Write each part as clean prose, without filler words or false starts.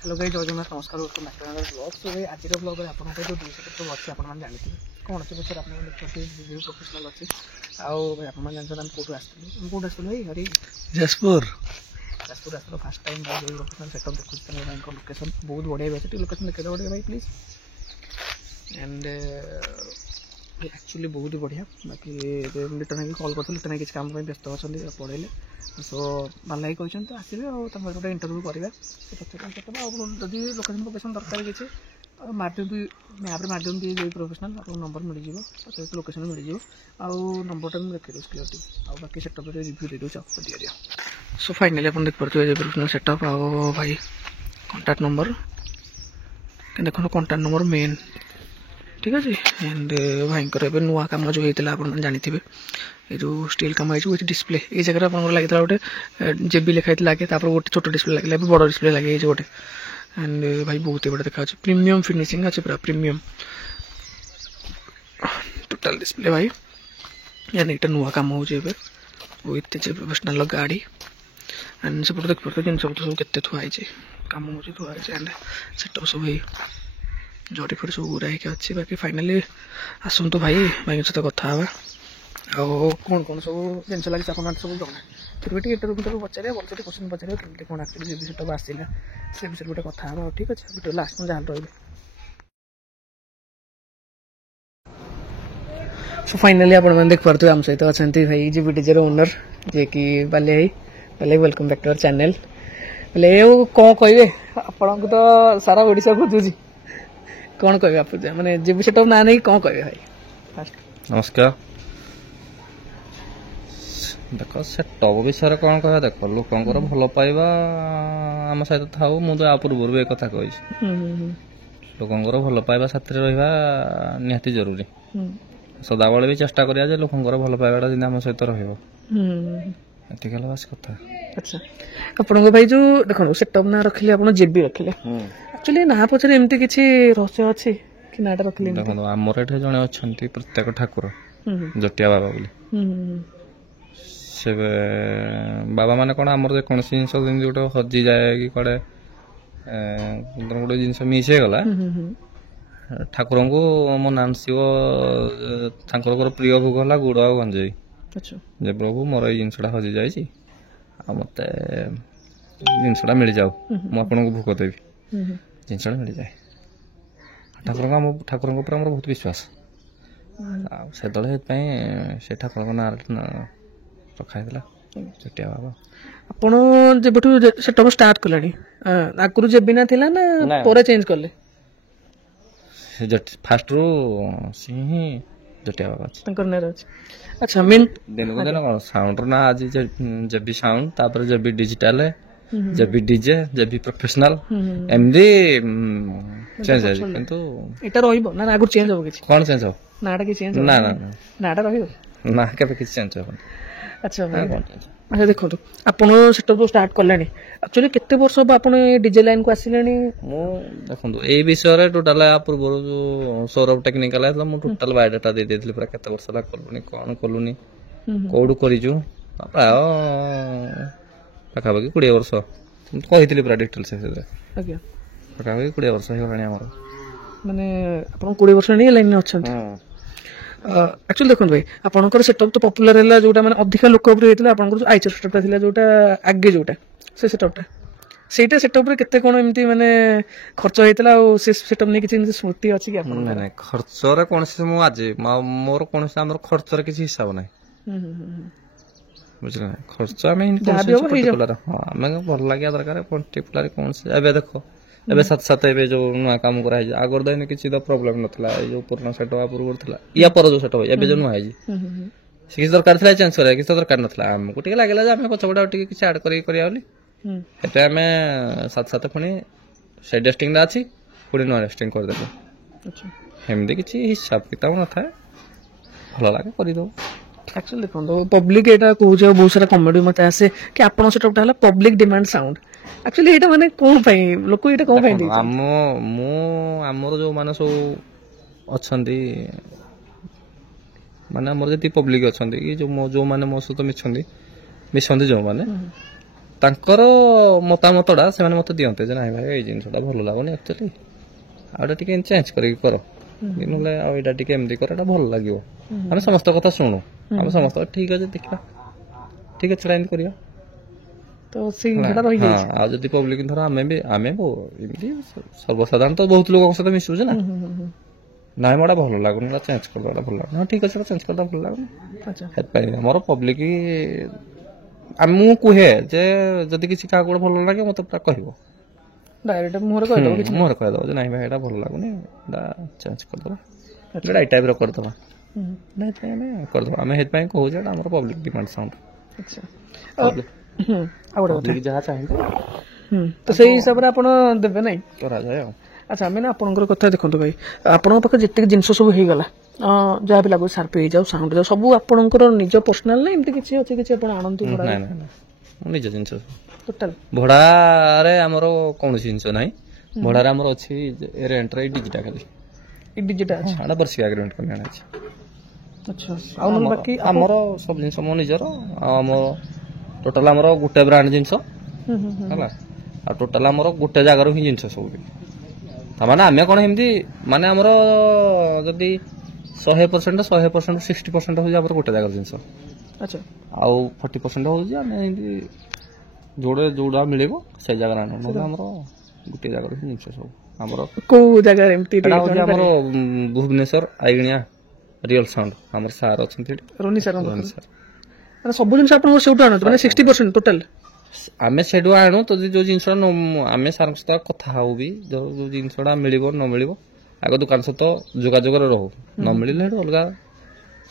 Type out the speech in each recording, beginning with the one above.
Hello guys जय जगन्नाथ नमस्कार welcome back to another blog. So भाई आज ब्लॉग में आपन जो दुई सेटअप अच्छे आप जानते कौन अच्छे सर आप देखते प्रोफेशनल अच्छे आउ भाई आप जानते कौटू आसते भाई हरी जाजपुर जाजपुर आसते फास्ट टाइम भाई प्रोफेशनल सेटअप देखुचे भाई लोकेशन बहुत बढ़िया भी लोकेशन देखते बढ़िया भाई प्लीज एंड एक्चुअली बहुत ही बढ़िया बाकी लिटन कल कर लिटन किसी काम व्यस्त अच्छा पढ़े सो भल लगे कहते आसवे गोटे इंटरव्यू करवा जदि लोकेशन फोकेशन दरकार किसी माध्यम मैप्रे माध्यम दिए प्रोफेशनल आप नंबर मिल जाए लोकेशन मिल जाए आउ नंबर भी देखिए क्लियर आउ बाकी सेटअप रिव्यू दे दूँ आपको दिया दिया। सो फाइनाली आप देखिए प्रोफेशनल सेटअप आउ भाई कॉन्टैक्ट नंबर देखो कॉन्टैक्ट नंबर मेन ठीक अच्छे एंड भाई नुआ कम जो होता आप जानते ये जो स्टील कम है डिस्प्ले ये जगह आप लगे गोटे जेबी लिखाई लगे गोटे छोट डिस्प्ले लगे बड़ डिस्प्ले लगे गोटे एंड भाई बहुत ही बड़ा देखा प्रीमियम फिनिशिंग अच्छे पूरा प्रीमियम टोटल डिस्प्ले भाई यानी ये नुआ कम हो विथ प्रोफेशनल गाड़ी एंड सब देख पारे जिन सब सब के थुआई कम हो थुआई एंड सेटअप सब जोड़ी फड़ी सब गुरा अच्छी बाकी फाइनाली आसतु भाई भाई सहित कथा कौन कौन सब जिन लगे आप सब जना फिर भी इंटरव्यू पचारे भल से क्वेश्चन पचारे कमी कौन एक्चुअली जी सेटअप आसला से विषय गोटे कथा ठीक अच्छे वीडियो लास्ट में जहाँ रही। सो फाइनाली आप देख पारे आम सहित अच्छा भाई जी बीटीजे ओनर जे कि बाले भाई बाले welcome back to our channel बोले कौन कहे आपको तो सारा ओडिशा खोजुची कौन कहे आप मैंने जीबी सेटअप ना नहीं कौन कहे भाई फास्ट नमस्कार देख सेटअप विषय कौन कह देख लोकंर भल पाइबा आम सहित था मुझे आ पूर्व एक कथा कही लोकंर भल पाइबा साथी रहा निहाती जरूरी सदाबले भी चेष्टा करिया जे लोकंर भल पाइबाटा जिन आम सहित रही बास कथा। अच्छा आपन भाई जो देखो सेटअप ना रखिले आप जेबी रखिले एक्चुअली ना पछरे एमती किछि रहस्य अछि कि नाटा रखिले देखो आमर एठे जणे अछंती प्रत्येक ठाकुर जटिया बाबा बोली से बाबा माने कोन आमर जे कोनसी जिंस जोटे हजी जाए कि कड़े गोटे जिनस मिस हो गला ठाकुर को मो नानसिव प्रिय भोग है गुड़ आ गंजेई जे प्रभु मोर ये जिनसा हजि जाइए आ मत जिनसा मिल जाऊ मुझे भोग देवी जिनसा मिल जाए ठाकुर ऊपर बहुत विश्वास से ठाकुर ना रखाई चटिया बाबा आपण जेबठू सेटअप स्टार्ट कलानी आगुरु जेबी ना थिला ना पोरे चेंज करले फास्ट रू ही जटिया बाबा तंकर नेर अछि। अच्छा मेन दिन को दिन कौन साउंड ना आज जेबी साउंड तापर जेबी डिजिटल जेबी डीजे जेबी प्रोफेशनल एमदी चेंज है किंतु एटा रहिबो ना आगु चेंज हो किछि कोन चेंज हो नाटा कि चेंज हो ना ना नाटा रहिबो ना केबे किछि चेंज हो। अच्छा अच्छा देखो आपण सेटअप जो स्टार्ट करलानी एक्चुअली केते वर्ष अब आपण डीजे लाइन को आसिलानी मो देखंतु ए विषय रे टोटल आ पूर्व जो सौरभ टेक्निकल है मो टोटल बायोडाटा दे देथिली पूरा केते वर्ष ला करलुनी कोन करलुनी कोडू करिजु प्राय पाखापाखि 20 वर्ष कहिथिली पूरा डिटेल से आज्ञा पाखापाखि 20 वर्ष हो गलानी हमर माने आपण 20 वर्ष नहीं लाइन अछंती एक्चुअली देखो भाई आपंकर सेटअप तो पपुलर है जोटा मैंने अधिक लोकप्रिय होता है आईचर सेटअप था जोटा आगे जोटा से सेटअपटा सेटा सेटअप रे केते कोन एमती माने खर्च होइतला और से सेटअप नै किछि स्मृति अछि कि आपन नै खर्च रे कोन से मु आज मोर कोन से हमर खर्च रे किछि हिसाब नै बुझला खर्च में पर्टिकुलर हां मैं भल लागिया दरकार पर्टिकुलर कोन से एबे देखो एबे साथ साथ एबे जो नुआ काम करा है आगर दैन किछि द प्रॉब्लम नथला जो पुराना सेटअप पूर्व थला या पर जो सेटअप एबे जो नुआ है जी किछि दरकार थला चेंज करे किछि दरकार नथला हमको टिके लागला जे हम पछबडा टिके किछि ऐड करिया बोली एटा हमें साथ साथ पुणी से डेस्टिंग अच्छी पुणी नुआ डेस्टिंग कर देबो। अच्छा हेमदी किछि हिसाब किताब न था भल लागे करि दो एक्चुअली देखो पब्लिक एटा कहूछ बहुत सारा कमेडी मत आसे कि आपण सेटअपटा हला पब्लिक डिमांड साउंड एक्चुअली एटा माने कोन पई लोक एटा कोन पई हमर जो माने सो अछंती माने हमर जति पब्लिक अछंती कि जो माने मो सहित मिछंती जो माने ତାଙ୍କର ମତାମତଟା ସେମାନେ ମତେ ଦିଅନ୍ତେ ଯେ ନାଇଁ ଭାଇ ଏଇ ଜିନିଷଟା ଭଲ ଲାଗୁନି ଆକ୍ଚୁଆଲି ଆଉ ଏଇଟା ଟିକେ ଚେଞ୍ଜ କରିକି କର ନହେଲେ ଆଉ ଏଇଟା ଟିକେ ଏମିତି କର ଏଇଟା ଭଲ ଲାଗିବ ଆମେ ସମସ୍ତ କଥା ଶୁଣୁ ଆମେ ସମସ୍ତ ଠିକ ଅଛି ଦେଖିବା ଠିକ ଅଛି ଏମିତି କରିବା ତ ସେଇ ଜିନିଷଟା ରହିଯାଇଛି ଆଉ ଯଦି ପବ୍ଲିକ ଧର ଆମେ ଏମିତି ସର୍ବସାଧାରଣ ତ ବହୁତ ଲୋକଙ୍କ ସହିତ ମିଶୁଛେ ନା ନାଇଁ ମୋଟା ଭଲ ଲାଗୁନି ଏଇଟା ଚେଞ୍ଜ କରିଦେବା ଏଇଟା ଭଲ ଲାଗୁନି ହଁ ଠିକ ଅଛି ଏଇଟା ଚେଞ୍ଜ କରିଦେବା ଭଲ ଲାଗୁନି ଆଚ୍ଛା ସେଥିପାଇଁ ଆମର ପବ୍ଲିକ ମୁଁ କୁହେ ଯେ ଯଦି କିଛି କାହାକୁ ଗୋଟେ ଭଲ ଲାଗେ ମତେ ପୁରା କହିବ ଡାଇରେକ୍ଟ ମୁହଁରେ କହିଦେବ କିଛି ମୁହଁରେ କହିଦେବ ଯେ ନାଇଁ ଭାଇ ଏଇଟା ଭଲ ଲାଗୁନି ଏଇଟା ଚେଞ୍ଜ କରିଦେବା ଏଇଟା ଏଇ ଟାଇପ୍ର କରିଦେବା ନାଇଁ ଆମେ କରିଦେବା ଆମେ ସେଥିପାଇଁ କହୁଛେ ଏଇଟା ଆମର ପବ୍ଲିକ ଡିମାଣ୍ଡ ସାଉଣ୍ଡ ଆଚ୍ଛା ଆଉ ଗୋଟେ କଥା ଯାହା ଚାହିଁବେ ତ ସେଇ ହିସାବରେ ଆପଣ ଦେବେ ନାଇଁ କରାଯାଏ ଆଉ ଆଚ୍ଛା ଆମେ ନା ଆପଣଙ୍କର କଥା ଦେଖନ୍ତୁ ଭାଇ ଆପଣଙ୍କ ପାଖରେ ଯେତିକି ଜିନିଷ ସବୁ ହେଇଗଲା ଯାହା ବି ଲାଗୁଛି ସାର୍ପ ହେଇଯାଉ ସାଉଣ୍ଡ ଯାଉ ସବୁ ଆପଣଙ୍କର ନିଜ ପର୍ସନାଲ ନା ଏମିତି କିଛି ଅଛି କିଛି ଆପଣ ଆଣନ୍ତୁ ନାଇଁ ନିଜ ଜିନିଷ ଟୋଟାଲ ଭଡାରେ ଆମର କୌଣସି ଜିନିଷ ନାହିଁ ଭଡାରେ ଆମର ଅଛି ରେଣ୍ଟରେ ଡିଜିଟା ଖାଲି ଏଇ ଡିଜିଟା ଅଛି ଏଇଟା ବର୍ଷିକା ଆଗ୍ରିମେଣ୍ଟ କରି ଆଣିଛି ଆଚ୍ଛା ଆଉ ନହେଲେ ବାକି ଆମର ସବୁ ଜିନିଷ ମୋ ନିଜର ଆଉ ଆମର ଟୋଟାଲ ଆମର ଗୋଟେ ବ୍ରାଣ୍ଡ ଜିନିଷ ହେଲା ଆଉ ଟୋଟାଲ ଆମର ଗୋଟେ ଜାଗାରୁ ହିଁ ଜିନିଷ ସବୁ ତାମାନେ ଆମେ କଣ ଏମିତି ମାନେ ଆମର ଯଦି 100% 60% ହଉଛି ଆମର ଗୋଟେ ଜାଗାର ଜିନିଷ ଆଚ୍ଛା ଆଉ 40% ହଉଛି ଆମେ ଏମିତି ଯୋଉଟା ମିଳିବ ସେଇ ଜାଗାରେ ଆଣୁ ନହେଲେ ଆମର ଗୋଟେ ଜାଗାରେ ହିଁ ଜିନିଷ ସବୁ ଆମର କୋଉ ଜାଗାରେ ଏମିତି ହଉଛି ଆମର ଭୁବନେଶ୍ୱର ଆଇଗଣିଆ ରିଅଲ ସାଉଣ୍ଡ ଆମର ସାର୍ ଅଛନ୍ତି ରୋନି ସାର୍ ମାନେ ସବୁ ଜିନିଷ ଆପଣଙ୍କର ସେଇଠୁ ଆଣନ୍ତି ମାନେ 60% ଟୋଟାଲ ଆମେ ସେଇଠୁ ଆଣୁ ତ ଯୋଉ ଜିନିଷଟା ଆମେ ସାର୍ଙ୍କ ସହିତ କଥା ହଉ ବି ଯୋଉ ଜିନିଷଟା ମିଳିବ ନ ମିଳିବ ଆଗ ଦୋକାନ ସହିତ ଯୋଗାଯୋଗରେ ରହୁ ନ ମିଳିଲେ ସେଠୁ ଅଲଗା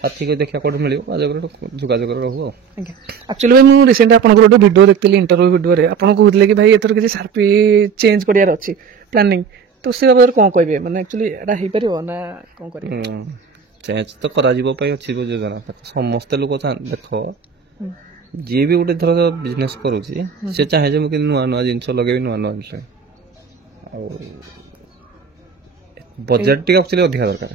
ସାଥିକି ଦେଖିବା କୋଉଠି ମିଳିବ ଯୋଗାଯୋଗରେ ରହୁ ଆଉ ଆକ୍ଚୁଆଲି ଭାଇ ମୁଁ ରିସେଣ୍ଟ ଆପଣଙ୍କର ଗୋଟେ ଭିଡ଼ିଓ ଦେଖିଥିଲି ଇଣ୍ଟରଭ୍ୟୁ ଭିଡ଼ିଓରେ ଆପଣ କହୁଥିଲେ କି ଭାଇ ଏଥର କିଛି ସାର୍ପି ଚେଞ୍ଜ କରିବାର ଅଛି ପ୍ଲାନିଂ ତ ସେ ବାବଦରେ କ'ଣ କହିବେ ମାନେ ଆକ୍ଚୁଆଲି ଏଇଟା ହେଇପାରିବ ନା କ'ଣ କରିବେ ଚେଞ୍ଜ ତ କରାଯିବ ପାଇଁ ଅଛି ଯୋଜନା ସମସ୍ତେ ଲୋକ ଦେଖ ଯିଏ ବି ଗୋଟେ ଧର ବିଜନେସ କରୁଛି ସେ ଚାହେଁ ଯେ ମୁଁ କିନ୍ତୁ ନୂଆ ନୂଆ ଜିନିଷ ଲଗେଇବି ନୂଆ ନୂଆ ଜିନିଷ ଆଉ ବଜେଟ୍ ଟିକେ ଆକ୍ଚୁଆଲି ଅଧିକା ଦରକାର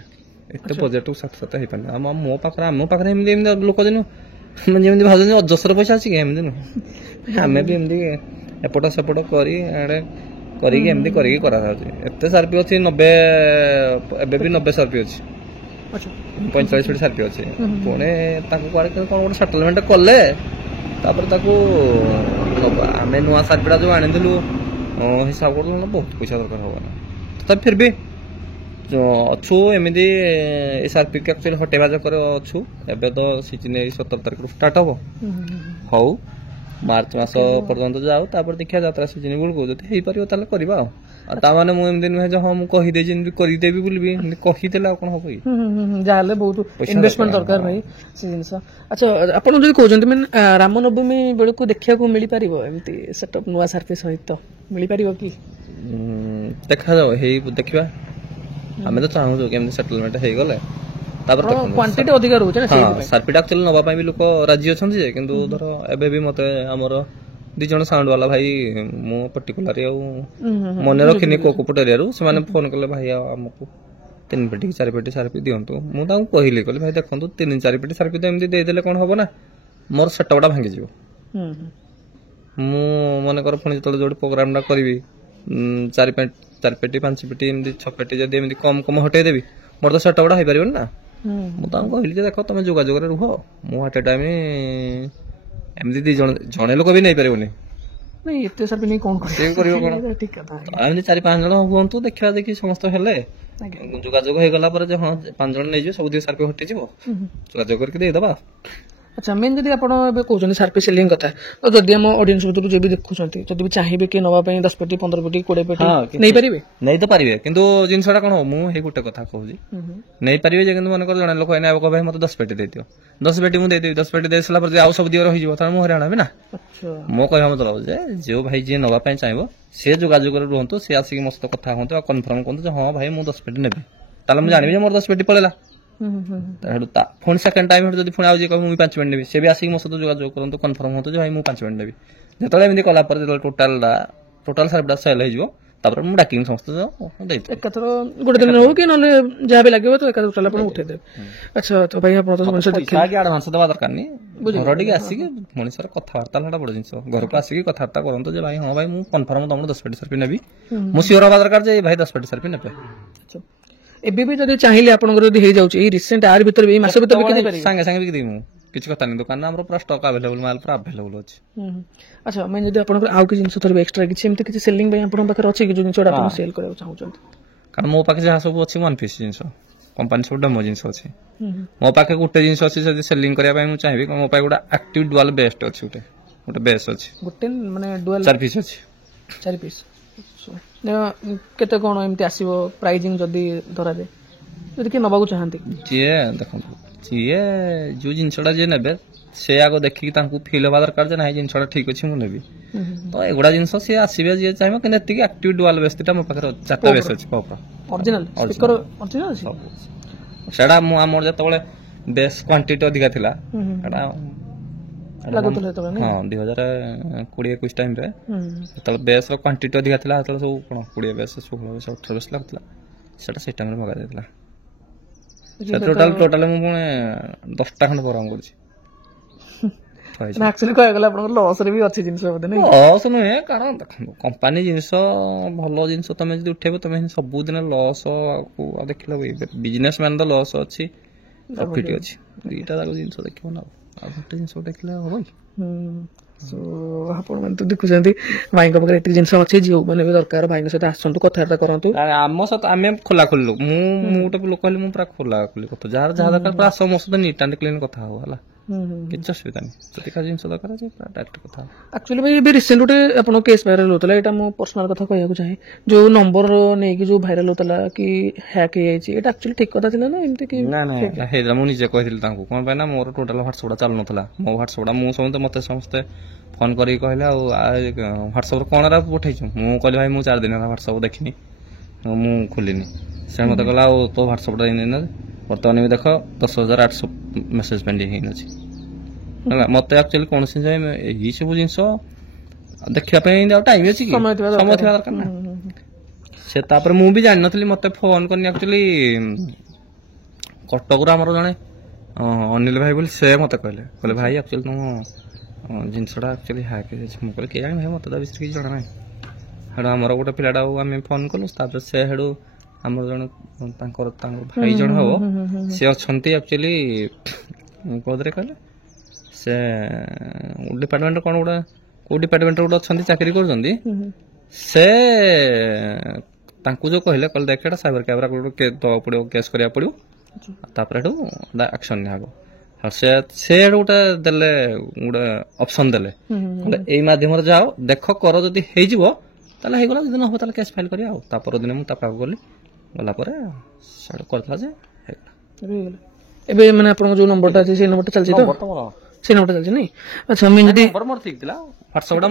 ଏତେ ବଜେଟ୍ ସାଥେ ହେଇପାରୁନି ଆମ ପାଖରେ ଏମିତି ଲୋକ ଯେମିତି ଭାବୁଛନ୍ତି ଅଜସ୍ର ପଇସା ଅଛି କି ଏମିତି ନୁହଁ ଆମେ ବି ଏମିତି ଏପଟ ସେପଟ କରିକି ଏମିତି କରିକି କରାଯାଉଛି ଏତେ ସାର୍ପି ଅଛି 90 ଏବେ ବି 90 ସାର୍ପି ଅଛି 45 ସାର୍ପି ଅଛି ପୁଣି ତାକୁ କୁଆଡେ କଣ ଗୋଟେ ସେଟଲମେଣ୍ଟ କଲେ ତାପରେ ତାକୁ ଆମେ ନୂଆ ସାର୍ପିଟା ଯୋଉ ଆଣିଥିଲୁ ହିସାବ କରିଦେଲୁ ବହୁତ ପଇସା ଦରକାର ହବ ନା ତଥାପି ଫିର ବି ଅଛୁ ଏମିତି ଏ ସାର୍ପିକି ଆକ୍ଚୁଆଲି ହଟେଇବା ଚକରେ ଅଛୁ ଏବେ ତ ସିଜିନ୍ ଏଇ 17 ତାରିଖରୁ ଷ୍ଟାର୍ଟ ହବ ହଉ ମାର୍ଚ୍ଚ ମାସ ପର୍ଯ୍ୟନ୍ତ ଯାଉ ତାପରେ ଦେଖିବା ଯାତ୍ରା ସିଜିନ୍ ବେଳକୁ ଯଦି ହେଇପାରିବ ତାହେଲେ କରିବା ଆଉ ତାମାନେ ମୁଁ ଏମିତି ନୁହେଁ ଯେ ହଁ ମୁଁ କହିଦେଇଛି ଏମିତି କରିଦେବି ବୁଲିବି ଏମିତି କହିଦେଲେ ଆଉ କଣ ହବ କି ଯାହାହେଲେ ବହୁତ ଇନଭେଷ୍ଟମେଣ୍ଟ ଦରକାର ଭାଇ ସେ ଜିନିଷ ଆଚ୍ଛା ଆପଣ ଯଦି କହୁଛନ୍ତି ମାନେ ରାମନବମୀ ବେଳକୁ ଦେଖିବାକୁ ମିଳିପାରିବ ଏମିତି ସେଟଅପ୍ ନୂଆ ସାର୍ପି ସହିତ ମିଳିପାରିବ କି ଦେଖାଯାଉ ଦେଖିବା ଆମେ ତ ଚାହୁଁଛୁ କେମିତି ସେଟଲମେଣ୍ଟ ହେଇଗଲେ ତାପରେ କ୍ୱାଣ୍ଟିଟି ଅଧିକା ରହୁଛି ନା ସାର୍ପିଟା ଆକ୍ଚୁଆଲି ନବା ପାଇଁ ବି ଲୋକ ରାଜି ଅଛନ୍ତି ଯେ କିନ୍ତୁ ଧର ଏବେ ବି ମତେ ଆମର 2 ଜଣ ସାଉଣ୍ଡ ବାଲା ଭାଇ ମୁଁ ପର୍ଟିକୁଲାର ଆଉ ମନେ ରଖିନି କୋଉ ପଟ ଏରିଆରୁ ସେମାନେ ଫୋନ କଲେ ଭାଇ ଆଉ ଆମକୁ 3 ପେଟି 4 ପେଟି ସାର୍ପି ଦିଅନ୍ତୁ ମୁଁ ତାଙ୍କୁ କହିଲି ଭାଇ ଦେଖନ୍ତୁ 3-4 ପେଟି ସାର୍ପି ତ ଏମିତି ଦେଇଦେଲେ କଣ ହବ ନା ମୋର ସେଟଅପଟା ଭାଙ୍ଗିଯିବ ମୁଁ ମନେକର ପୁଣି ଯେତେବେଳେ ଯୋଉଠି ପ୍ରୋଗ୍ରାମଟା କରିବି 4 ପେଟି 5 ପେଟି ଏମିତି 6 ପେଟି ଯଦି ଏମିତି କମ ହଟେଇଦେବି ମୋର ତ ସେଟଅପଟା ହେଇପାରିବନି ନା ମୁଁ ତାଙ୍କୁ କହିଲି ଯେ ଦେଖ ତମେ ଯୋଗାଯୋଗରେ ରୁହ ମୁଁ ହାଟ ଟାଇମ ଏମିତି ଜଣେ ଲୋକ ବି ନେଇପାରିବନି ଏତେ ସାର୍ପି ନେଇ କଣ କରିବ କଣ ଏମିତି 4-5 ଜଣ ହୁଅନ୍ତୁ ଦେଖିବା ଦେଖି ସମସ୍ତେ ହେଲେ ଯୋଗାଯୋଗ ହେଇଗଲା ପରେ ଯେ ହଁ 5 ଜଣ ନେଇଯିବେ ସବୁ ସାର୍ପି ହଟିଯିବ ଯୋଗାଯୋଗ କରିକି ଦେଇଦବା ଆଚ୍ଛା ମେନ୍ ଯଦି ଆପଣ ଏବେ କହୁଛନ୍ତି ସାର୍ପି ସେଲିଂ କଥା ତ ଯଦି ଆମ ଅଡିଏନ୍ସ ଭିତରୁ ଯିଏ ବି ଦେଖୁଛନ୍ତି ଯଦି ବି ଚାହିଁବେ କି ନେବା ପାଇଁ 10 ପେଟି 15 ପେଟି 20 ପେଟି ନେଇପାରିବେ ନେଇ ତ ପାରିବେ କିନ୍ତୁ ଜିନିଷଟା କଣ ହବ ମୁଁ ଏଇ ଗୋଟେ କଥା କହୁଛି ନେଇପାରିବେ ଯେ କିନ୍ତୁ ମନେକର ଜଣେ ଲୋକ ଏଇନା ଭାଇ ମତେ 10 ପେଟି ଦେଇଦିଅ 10 ପେଟି ମୁଁ ଦେଇଦେବି 10 ପେଟି ଦେଇସାରିଲା ପରେ ଆଉ ସବୁ ଦିଅ ରହିଯିବ ତାହେଲେ ମୁଁ ହଇରାଣ ହେବି ନା ମୋ କହିବା ମତଲବ ଯେ ଯୋଉ ଭାଇ ଯିଏ ନେବା ପାଇଁ ଚାହିଁବ ସେ ଯୋଗାଯୋଗରେ ରୁହନ୍ତୁ ସେ ଆସିକି ମୋ ସହିତ କଥା ହୁଅନ୍ତୁ ଆଉ କନଫର୍ମ କରନ୍ତୁ ଯେ ହଁ ଭାଇ ମୁଁ 10 ପେଟି ନେବି ତାହେଲେ ମୁଁ ଜାଣିବି ଯେ ମୋର 10 ପେଟି ପଳେଇଲା ପୁଣି ସେକେଣ୍ଡ ଟାଇମ ଯଦି ପୁଣି ଆଉ ଯିଏ କହିବ ମୁଁ 5 ମିନିଟ୍ ନେବି ସେ ବି ଆସିକି ମୋ ସହିତ ଯୋଗାଯୋଗ କରନ୍ତୁ କନଫର୍ମ ହୁଅନ୍ତୁ ଯେ ଭାଇ ମୁଁ 5 ମିନିଟ୍ ନେବି ଯେତେବେଳେ ଏମିତି କଲା ପରେ ଯେତେବେଳେ ଟୋଟାଲ ସାର୍ପିଟା ସେଲ୍ ହେଇଯିବ ତାପରେ ମୁଁ ଡାକିନି ସମସ୍ତେ ଦେଇଥିଲି ଏକାଥର ଗୋଟେ ଦିନ ହଉ କି ନହେଲେ ଯାହା ବି ଲାଗିବ ତ ଏକାଥର ଟୋଟାଲ ଆପଣ ଉଠେଇଦେବେ। ଆଚ୍ଛା ତ ଭାଇ ଆପଣ ତ ମଣିଷ ପଇସା କି ଆଡଭାନ୍ସ ଦେବା ଦରକାର ନାହିଁ, ଘର ଟିକେ ଆସିକି ମଣିଷର କଥାବାର୍ତ୍ତା ହେଲା ବଡ ଜିନିଷ। ଘରକୁ ଆସିକି କଥାବାର୍ତ୍ତା କରନ୍ତୁ ଯେ ଭାଇ ହଁ ଭାଇ ମୁଁ କନଫର୍ମ ତମର 10 ପେଟି ସର୍ଫି ନେବି, ମୁଁ ସିଓର ହବା ଦରକାର ଯେ ଭାଇ 10 ପେଟି ସର୍ଫି ନେବେ। ଏବେ ବି ଯଦି ଚାହିଁଲେ ଆପଣଙ୍କର ଯଦି ହେଇଯାଉଛି ଏଇ ରିସେଣ୍ଟ ଆର ଭିତରେ ଏଇ ମାସ ଭିତରେ ବିକି ଦେଇପାରିବେ? ସାଙ୍ଗେ ସାଙ୍ଗେ ବିକି ଦେବି ମୁଁ, କିଛି କଥା ନାହିଁ। ଦୋକାନରେ ଆମର ପୁରା ଷ୍ଟକ୍ ଆଭେଲେବୁଲ, ମାଲ ପୁରା ଆଭେଲେବୁଲ ଅଛି। ଆଚ୍ଛା ମାନେ ଯଦି ଆପଣଙ୍କର ଆଉ କିଛି ଜିନିଷ ଧରିବେ ଏକ୍ସଟ୍ରା କିଛି ଏମିତି କିଛି ସେଲିଂ ପାଇଁ ଆପଣଙ୍କ ପାଖରେ ଅଛି କି ଯୋଉ ଜିନିଷଟା ଆପଣ ସେଲ୍ କରିବାକୁ ଚାହୁଁଛନ୍ତି? କାରଣ ମୋ ପାଖେ ଯାହା ସବୁ ଅଛି ୱାନ୍ ପିସ୍ ଜିନିଷ, କମ୍ପାନୀ ସବୁ ଡେମୋ ଜିନିଷ ଅଛି। ମୋ ପାଖେ ଗୋଟେ ଜିନିଷ ଅଛି ଯଦି ସେଲିଂ କରିବା ପାଇଁ ମୁଁ ଚାହିଁବି, ମୋ ପାଖେ ଗୋଟେ ଆକ୍ଟିଭ ଡୁଆଲ ବେଷ୍ଟ ଅଛି, ଗୋଟେ ବେସ୍ ଅଛି, ଗୋଟେ ମାନେ ଡୁଆଲ 4 ପିସ୍ ଅଛି, 4 ପିସ୍। କେତେ କଣ ଏମିତି ଆସିବ ପ୍ରାଇଜିଂ ଯଦି ଧରାଯାଏ, ଯଦି କିଏ ନେବାକୁ ଚାହାନ୍ତି? ଯିଏ ଦେଖନ୍ତୁ ଯିଏ ଯୋଉ ଜିନିଷଟା ଯିଏ ନେବେ ସେ ଆଗ ଦେଖିକି ତାଙ୍କୁ ଫିଲ୍ ହବା ଦରକାର ଯେ ନାଇଁ ଜିନିଷଟା ଠିକ ଅଛି ମୁଁ ନେବି। ତ ଏଗୁଡ଼ା ଜିନିଷ ସିଏ ଆସିବେ ଯିଏ ଚାହିଁବ, କିନ୍ତୁ ଏତିକି ଆକ୍ଟିଭ ଡୁଆଲ ବେସ୍ଟା ମୋ ପାଖରେ 4ଟା ବେସ୍ ଅଛି। ଅରିଜିନାଲ ସ୍ପିକର ଅରିଜିନାଲ ଅଛି ସେଟା ମୁଁ ଆମର ଯେତେବେଳେ ବେସ୍ କ୍ୱାଣ୍ଟିଟି ଅଧିକା ଥିଲା ସେଟା ଲାଗୁଥିଲା ସେତେବେଳେ ହଁ 2020-21 ଟାଇମରେ ଯେତେବେଳେ ବେସ୍ର କ୍ୱାଣ୍ଟିଟି ଅଧିକା ଥିଲା ସେତେବେଳେ ସବୁ କଣ 20 ବେସ୍ 16 ବେସ୍ 18 ବେସ୍ ଲାଗୁଥିଲା, ସେଟା ସେଇ ଟାଇମରେ ମଗା ଯାଇଥିଲା। ଟୋଟାଲ ମୁଁ ପୁଣି 10ଟା ଖଣ୍ଡେ ପ୍ରୋଗ୍ରାମ କରୁଛି। ଆକ୍ଚୁଆଲି କହିବାକୁ ଗଲେ ଆପଣଙ୍କର ଲସ୍ରେ ବି ଅଛି ଜିନିଷ ବୋଧେ ନାଇଁ? ଲସ୍ ନୁହେଁ, କାରଣ ଦେଖନ୍ତୁ କମ୍ପାନୀ ଜିନିଷ ଭଲ ଜିନିଷ ତମେ ଯଦି ଉଠେଇବ ତମେ ସବୁଦିନ ଲସ୍ ଦେଖିଲ, ବିଜନେସ ମ୍ୟାନ ତ ଲସ୍ ଅଛି ପ୍ରଫିଟ୍ ଅଛି, ଦିଟା ଯାକ ଜିନିଷ ଦେଖିବ ନା, ଆଉ ଗୋଟେ ଜିନିଷ ଦେଖିଲେ ହବ କି? ଆପଣମାନେ ତ ଦେଖୁଛନ୍ତି ଭାଇଙ୍କ ପାଖରେ ଏତିକି ଜିନିଷ ଅଛି, ଯୋଉମାନେ ବି ଦରକାର ଭାଇଙ୍କ ସହିତ ଆସନ୍ତୁ କଥାବାର୍ତ୍ତା କରନ୍ତୁ। ଆମ ସହିତ ଆମେ ଖୋଲା ଖୋଲି ଲୋକ, ମୁଁ ଗୋଟେ ଲୋକ ହେଲେ ମୁଁ ପୁରା ଖୋଲା ଖୋଲି କଥା, ଯାହାର ଯାହା ଦରକାର ପୁରା ଆସ ମୋ ସହିତ ନିଟ୍ ଆଣ୍ଡ କ୍ଲିନ୍ କଥା ହବ ହେଲା, କିଛି ଅସୁବିଧା ନାହିଁ। ଯଦି କାହା ଜିନିଷ ଦରକାର ଅଛି ପୁରା ଡାଇରେକ୍ଟ କଥା ହବ। ଆକ୍ଚୁଆଲି ଭାଇ ଏବେ ରିସେଣ୍ଟ ଗୋଟେ ଆପଣ କେସ୍ ଭାଇରାଲ ହଉଥିଲା, ଏଇଟା ମୁଁ ପର୍ସନାଲ କଥା କହିବାକୁ ଚାହେଁ, ଯୋଉ ନମ୍ବର ନେଇକି ଯୋଉ ଭାଇରାଲ ହଉଥିଲା କି ହ୍ୟାକ୍ ହେଇଯାଇଛି, ଏଇଟା ଆକ୍ଚୁଆଲି ଠିକ କଥା ଥିଲା ନା ଏମିତି କି? ନା ହେଇଥିଲା, ମୁଁ ନିଜେ କହିଥିଲି ତାଙ୍କୁ, କଣ ପାଇଁ ନା ମୋର ଟୋଟାଲ ହ୍ୱାଟ୍ସଆପ୍ ଚାଲୁନଥିଲା, ମୋ ହ୍ୱାଟ୍ସଆପ୍ ମୁଁ ମତେ ସମସ୍ତେ ଫୋନ କରିକି କହିଲେ ଆଉ ହ୍ୱାଟ୍ସଆପ୍ରେ କ'ଣ ପଠେଇଛୁ? ମୁଁ କହିଲି ଭାଇ ମୁଁ 4 ଦିନ ହେଲା ହ୍ୱାଟ୍ସଆପ୍ ଦେଖିନି, ମୁଁ ଖୋଲିନି। ସେ ମତେ କହିଲା ଆଉ ତୋ ହ୍ୱାଟ୍ସଆପ୍ଟା ହେଇନି, ବର୍ତ୍ତମାନ ବି ଦେଖ 10,800 ମେସେଜ ପେଣ୍ଡିଂ ହେଇନଛି ହେଲା। ମତେ ଆକ୍ଚୁଆଲି କୌଣସି ଏଇ ସବୁ ଜିନିଷ ଦେଖିବା ପାଇଁ ଆଉ ଟାଇମ୍ ଅଛି କି, ସମୟ ଥିବା ଦରକାର ନା। ସେ ତାପରେ ମୁଁ ବି ଜାଣିନଥିଲି, ମତେ ଫୋନ କରିନି ଆକ୍ଚୁଆଲି କଟକରୁ ଆମର ଜଣେ ଅନିଲ ଭାଇ ବୋଲି, ସେ ମତେ କହିଲେ ଭାଇ ଆକ୍ଚୁଆଲି ତମ ଜିନିଷଟା ଆକ୍ଚୁଆଲି ହ୍ୟାକ୍ ହେଇଯାଇଛି। ମୁଁ କହିଲି କେଜାଣି ଭାଇ ମତେ ତା ବିଷୟରେ କିଛି ଜଣା ନାହିଁ। ସେଠୁ ଆମର ଗୋଟେ ପିଲାଟାକୁ ଆମେ ଫୋନ କଲୁ, ତାପରେ ସେ ସେଠୁ ଆମର ଜଣେ ତାଙ୍କ ଭାଇ ଜଣେ ହବ, ସେ ଅଛନ୍ତି ଆକ୍ଚୁଆଲି କୋଉଥିରେ କହିଲେ, ସେ ଡିପାର୍ଟମେଣ୍ଟ କ'ଣ ଗୋଟେ କୋଉ ଡିପାର୍ଟମେଣ୍ଟରେ ଗୋଟେ ଅଛନ୍ତି, ଚାକିରି କରୁଛନ୍ତି। ସେ ତାଙ୍କୁ ଯୋଉ କହିଲେ ଦେଖ ଏଟା ସାଇବର କ୍ରାଇମରେ ଦେବାକୁ ପଡ଼ିବ, କେସ୍ କରିବାକୁ ପଡ଼ିବ, ତାପରେ ସେଠୁ ଆକ୍ସନ ନିଆହବ। ସେ ସେଠୁ ଗୋଟେ ଦେଲେ, ଗୋଟେ ଅପସନ ଦେଲେ, ଏଇ ମାଧ୍ୟମରେ ଯାଅ ଦେଖ କର, ଯଦି ହେଇଯିବ ତାହେଲେ ହେଇଗଲା, ଯଦି ନ ହବ ତାହେଲେ କେସ୍ ଫାଇଲ କରିବା। ଆଉ ତା ପରଦିନ ମୁଁ ତା ପାଖକୁ ଗଲା ପରେ ସେଠୁ କରିଥିଲା ଯେ ହେଇଗଲା। ଏବେ ମାନେ ଆପଣଙ୍କ ଯୋଉ ନମ୍ବରଟା ଅଛି ସେଇ ନମ୍ବରଟା ଚାଲିଛି ତ? ସେଇ ନମ୍ବରଟା ଚାଲିଛି ନାଇଁ? ଆଚ୍ଛା ମୁଁ ଯଦି ମୋର ଠିକ ଥିଲା, ହ୍ୱାଟ୍ସଆପ୍ଟା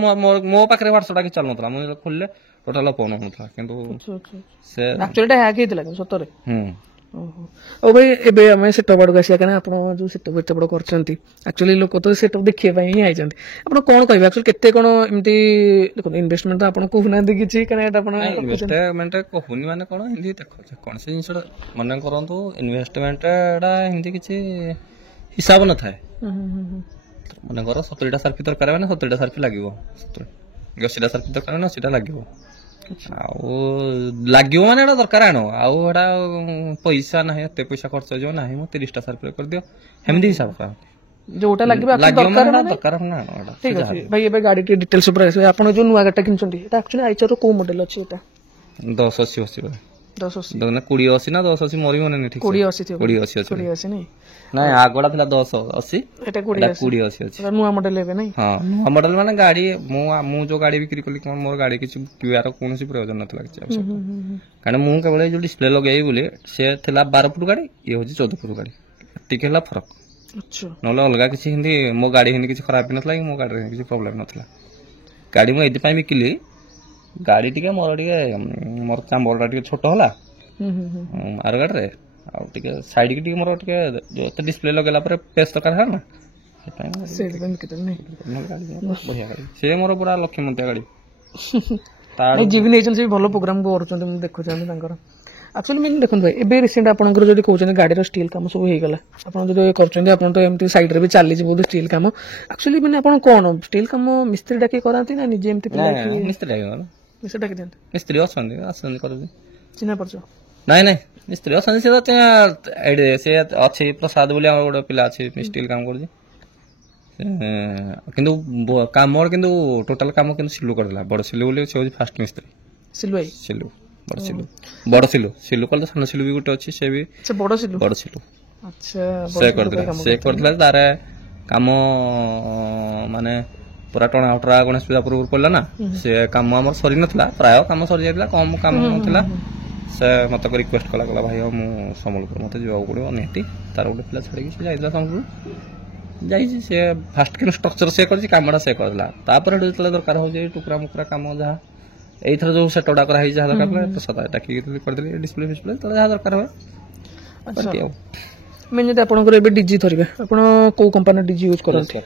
ମୋ ପାଖରେ ହ୍ୱାଟ୍ସଆପ୍ଟା କିଛି ଚାଲୁନଥିଲା, ମୁଁ ଖୋଲିଲେ ଟୋଟାଲ ଫୋନ ହଉନଥିଲା, କିନ୍ତୁ ସେ ଆକ୍ଚୁଆଲି ହ୍ୟାକ୍ ହେଇଥିଲା କିନ୍ତୁ ସତରେ। ଆଉ ଭାଇ ଏବେ ଆମେ ସେଟଅପ୍ ଆଡ଼କୁ ଆସିବା, କାରଣ ଆପଣ ଯୋଉ ସେଟଅପ୍ ଏତେ ବଡ଼ କରିଛନ୍ତି, ଆକ୍ଚୁଆଲି ଲୋକ ତ ସେଟଅପ୍ ଦେଖିବା ପାଇଁ ହିଁ ଆଇଛନ୍ତି। ଆପଣ କ'ଣ କହିବେ ଆକ୍ଚୁଆଲି କେତେ କ'ଣ ଏମିତି ଦେଖନ୍ତୁ ଇନଭେଷ୍ଟମେଣ୍ଟ ତ ଆପଣ କହୁନାହାନ୍ତି କିଛି, କାରଣ ଏଇଟା ଆପଣ ଇନଭେଷ୍ଟମେଣ୍ଟ କହୁନି ମାନେ କ'ଣ, ଏମିତି ଦେଖ ଯେକୌଣସି ଜିନିଷଟା ମନେ କରନ୍ତୁ, ଇନଭେଷ୍ଟମେଣ୍ଟଟା ଏମିତି କିଛି ହିସାବ ନଥାଏ। ମନେକର 70ଟା ସାର୍ଫି ଦରକାର ମାନେ 70ଟା ସାର୍ଫି ଲାଗିବ, 80ଟା ସାର୍ଫି ଦରକାର ମାନେ 80ଟା ଲାଗିବ, ଆଉ ଲାଗିବ ମାନେ ଏଟା ଦରକାର ଆଣ, ଆଉ ଏଟା ପଇସା ନାହିଁ, ଏତେ ପଇସା ଖର୍ଚ୍ଚ ହେଇଯିବ ନାହିଁ, ମୁଁ 30ଟା ସାର୍ଫି କରିଦିଅ, ସେମିତି ହିସାବ କରନ୍ତି। ଯୋଉଟା ଲାଗିବ ଦରକାର ଠିକ ଅଛି। ଭାଇ ଏବେ ଗାଡି ଟିକେ ଡିଟେଲ୍ସ ଉପରେ ଆସିବେ, ଆପଣ ଯୋଉ ନୂଆ ଗାଡିଟା କିଣିଛନ୍ତି ଏଟା ଆକ୍ଚୁଆଲି ଆଇଚର କୋଉ ମଡେଲ ଅଛି? ଏଟା 1080 1080 2080 ନା 1080 ମୋର ବି ମନେ ନାହିଁ, ଠିକ 2080 ନାଇଁ? ନାଇଁ ଆଗଟା ଥିଲା 1080, ଏଟା 2080 ଅଛି। ନୂଆ ମଡେଲ ଏବେ ନାଇଁ? ହଁ ନୂଆ ମଡେଲ ମାନେ ଗାଡି ମୁଁ ଯୋଉ ଗାଡି ବିକ୍ରି କଲି, ମୋର ଗାଡି କିଛି କିବାର କୌଣସି ପ୍ରୟୋଜନ ନଥିଲା କିଛି, କାରଣ ମୁଁ କେବଳ ଯୋଉ ଡିସପ୍ଲେ ଲଗେଇବି ବୋଲି, ସେ ଥିଲା 12 ଫୁଟ ଗାଡି, ଇଏ ହଉଛି 14 ଫୁଟ ଗାଡି, ଟିକେ ହେଲା ଫରକ, ନହେଲେ ଅଲଗା କିଛି ହିନ୍ଦୀ ମୋ ଗାଡି ହିନ୍ଦୀ କିଛି ଖରାପ ନଥିଲା, କି ମୋ ଗାଡିରେ କିଛି ପ୍ରୋବ୍ଲେମ ନଥିଲା। ଗାଡି ମୁଁ ଏଇଥିପାଇଁ ବିକିଲି, ଗାଡି ଟିକେ ମୋର ଚାମ୍ବରଟା ଟିକେ ଛୋଟ ହେଲା ଆର ଗାଡିରେ, ଆଉ ଟିକେ ସାଇଡ୍ କି ଟିକେ ମୋର ଟିକେ ଏତେ ଡିସପ୍ଲେ ଲଗେଇଲା ପରେ ସ୍ପେସ୍ ଦରକାର ହେଲା ନା, ସେଥିପାଇଁ ବଢିଆ ଗାଡି, ସେ ମୋର ପୁରା ଲକ୍ଷ୍ମୀମନ୍ତିଆ ଗାଡି। ତାର ଜିଭିନ୍ ଏଜେନ୍ସି ବି ଭଲ ପ୍ରୋଗ୍ରାମ କରୁଛନ୍ତି ମୁଁ ଦେଖୁଛନ୍ତି ତାଙ୍କର ଆକ୍ଚୁଆଲି ମାନେ ଦେଖନ୍ତୁ ଭାଇ ଏବେ ରିସେଣ୍ଟ ଆପଣଙ୍କର ଯଦି କହୁଛନ୍ତି ଗାଡ଼ିର ଷ୍ଟିଲ୍ କାମ ସବୁ ହେଇଗଲା ଆପଣ ଯଦି କରୁଛନ୍ତି ଆପଣ ତ ଏମିତି ସାଇଡ୍ରେ ବି ଚାଲିଛି ବହୁତ ଷ୍ଟିଲ୍ କାମ ଆକ୍ଚୁଆଲି ମାନେ ଆପଣ କ'ଣ ଷ୍ଟିଲ୍ କାମ ମିସ୍ତ୍ରୀ ଡାକି କରାନ୍ତି ନା ନିଜେ ଏମିତି ମିସ୍ତ୍ରୀ ମିସ୍ତ୍ରୀ ଡାକି ଦିଅନ୍ତି ମିସ୍ତ୍ରୀ ଅଛନ୍ତି ଆସନ୍ତି କରନ୍ତି ଚିହ୍ନା ପରିଚୟ ନାଇଁ ନାଇଁ ମିସ୍ତ୍ରୀ ଅଛନ୍ତି ସେ ତ ଏଇଠି ସେ ଅଛି ପ୍ରସାଦ ବୋଲି ଆମର ଗୋଟେ ପିଲା ଅଛି ଷ୍ଟିଲ୍ କାମ କରୁଛି କିନ୍ତୁ କାମର କିନ୍ତୁ ଟୋଟାଲ କାମ କିନ୍ତୁ ସିଲୁ କରିଦେଲା ବଡ଼ ସିଲୁ ବୋଲି ସେ ହେଉଛି ଫାଷ୍ଟ ମିସ୍ତ୍ରୀ ସିଲୁ ଭାଇ ସିଲୁ ବଡ଼ ସିଲୁ କଲେ ସାନ ସିଲୁ ବି ଗୋଟେ ଅଛି ସେ ବି ବଡ଼ ସିଲୁ ଆଚ୍ଛା ସେ କରିଥିଲା ତାର କାମ ମାନେ ପୁରା ଟଣା ଉଟରା ଗଣେଶ ପୂଜା ପୂର୍ବରୁ ପଡ଼ିଲା ନା ସେ କାମ ଆମର ସରି ନଥିଲା ପ୍ରାୟ କାମ ସରି ଯାଇଥିଲା କମ କାମ ଥିଲା ସେ ମତେ ରିକ୍ୱେଷ୍ଟ କଲା ଭାଇ ମୁଁ ସମ୍ବଲପୁର ମତେ ଯିବାକୁ ପଡ଼ିବ ନିହାତି ତାର ଗୋଟେ ପିଲା ଛାଡ଼ିକି ସେ ଯାଇଥିଲା ସମ୍ବଲପୁର ଯାଇଛି ସେ ଫାଷ୍ଟ କିନ୍ତୁ ଷ୍ଟ୍ରକ୍ଚର ସେ କରିଛି କାମଟା ସେ କରିଦେଲା ତାପରେ ଯେତେବେଳେ ଦରକାର ହେଉଛି ଟୁକୁରା ମୁକୁରା କାମ ଯାହା ଏଇଥର ଯୋଉ ସେଟଅପଟା କରାହେଇଛି ଯାହା ଦରକାର ପଡ଼ିଲା ପ୍ରସାଦ ଡାକିକି କରିଦେଲି ଡିସପ୍ଲେ ଫିସପ୍ଲେ ତାହେଲେ ଯାହା ଦରକାର ହୁଏ ଆଉ ମାନେ ଯଦି ଆପଣଙ୍କର ଏବେ ଡିଜି ଧରିବେ ଆପଣ କୋଉ କମ୍ପାନୀର ଡିଜି ୟୁଜ୍ କରନ୍ତି